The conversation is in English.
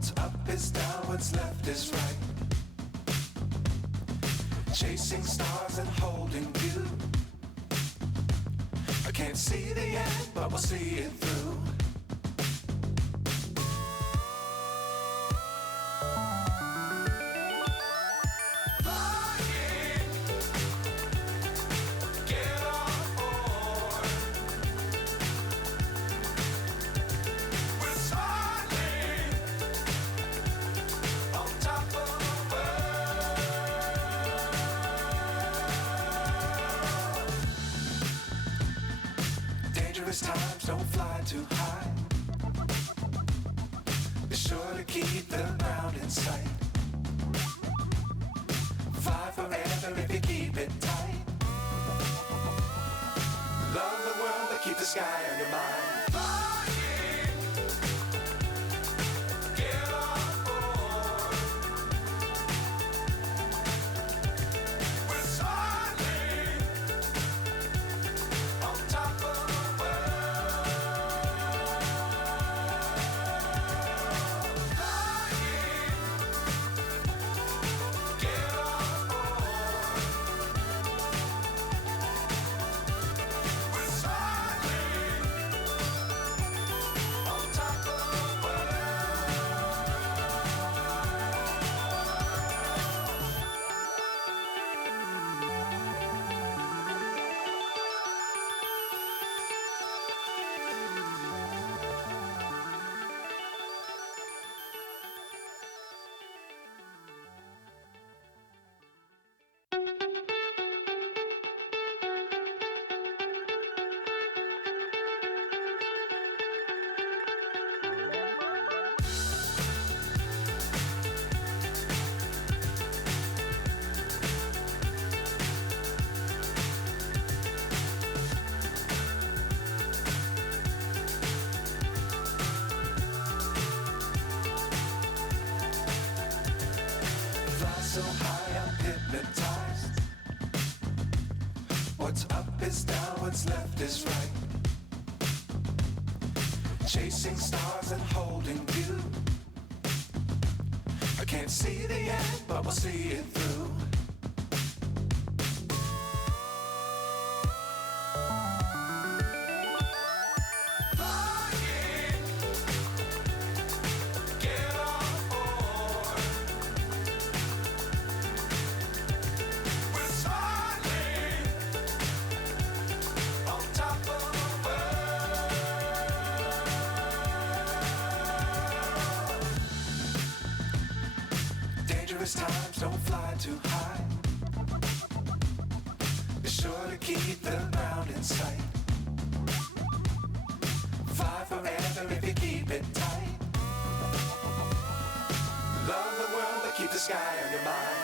What's up is down, what's left is right. Chasing stars and holding you. I can't see the end, but we'll see it through. Times don't fly too high. Be sure to keep the ground in sight. Fly forever if you keep it tight. Love the world but keep the sky on your mind. So high I'm hypnotized. What's up is down, what's left is right. Chasing stars and holding you. I can't see the end, but we'll see it through. Times don't fly too high. Be sure to keep the ground in sight. Fly forever if you keep it tight. Love the world but keep the sky on your mind.